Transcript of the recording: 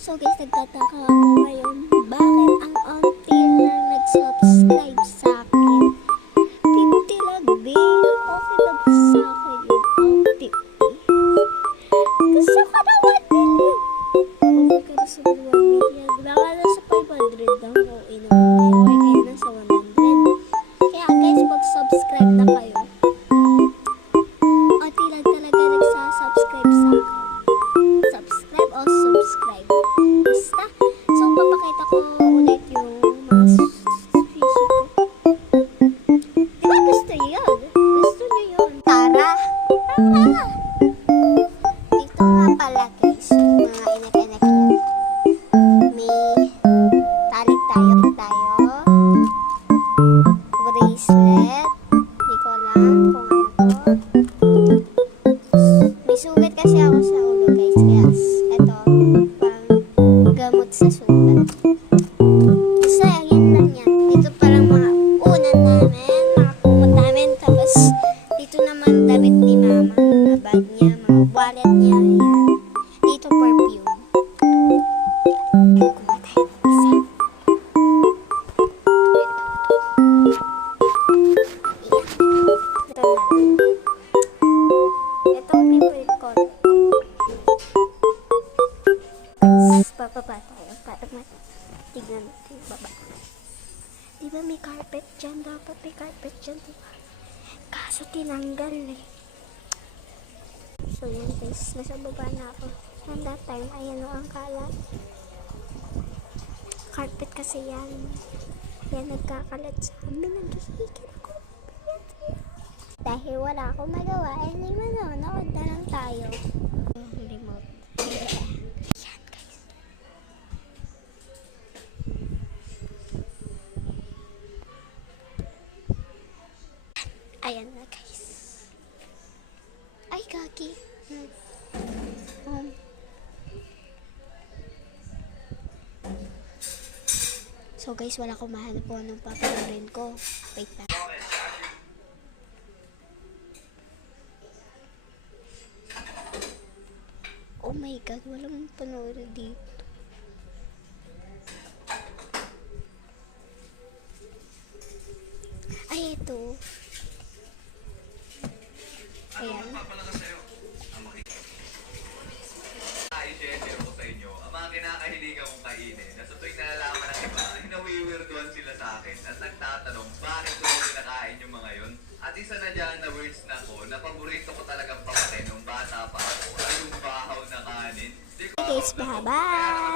So guys, nagtataka ako ngayon, bakit ang onti na nag-subscribe sa akin? 50 lang, babe. Okay lang sa akin yung onti. Gusto ko na 1 million. Okay ka na sa 1 million. Baka na sa 500 lang. Okay naman kayo. Kaya nasa 100. Kaya guys, mag-subscribe na kayo. Onti lang talaga nagsasubscribe sa akin. Subscribe o subscribe. Basta. So, papakita ko ulit yung mga sushi ko. Diba gusto nyo yun? Gusto nyo yun? Tara! Tara! Dito nga pala guys, mga inak-inak yan. May talik tayo. Bracelet. Hindi ko alam kung ano to. May sugat kasi ako sa ulo guys. Kaya eto, parang gamot sa sugat. Basta yan lang yan. Dito parang mga unan namin, mga kumot namin. Tapos dito naman damit ni mama. Mga bag niya, mga wallet niya. Yan. Dito perfume. Kumuha tayo ng isa. Ito na. Ito ang favorite ko. Bababa tayo para tignan natin yung baba. Diba may carpet dyan? Dapat may carpet dyan, diba? Kaso tinanggal eh. So yan guys, nasa baba na ako. And that time, ayan o ang kalat. Carpet kasi yan. Yan nagkakalat sa amin. Naghihikin ako. Dahil wala akong magawa, eh di manonood na lang tayo. Remote. Yan guys. Ayan na guys. Ay kaki. So guys, wala akong mahanap po anong papanorin ko. Wait na. Oh my god, walang panoorin dito. Ay, ito. Ayan. I-share ko sa inyo ang mga kinakahiligan kong kainin na sa tuwing nalalaman ng iba, hinawiwirduhan sila sa akin at nagtatanong bakit ko kinakain yung mga yun. At isa na dyan na words na ko na paborito ko talagang pakain nung bata pa ako ay yung bahaw na kanin. Okay guys, bye-bye!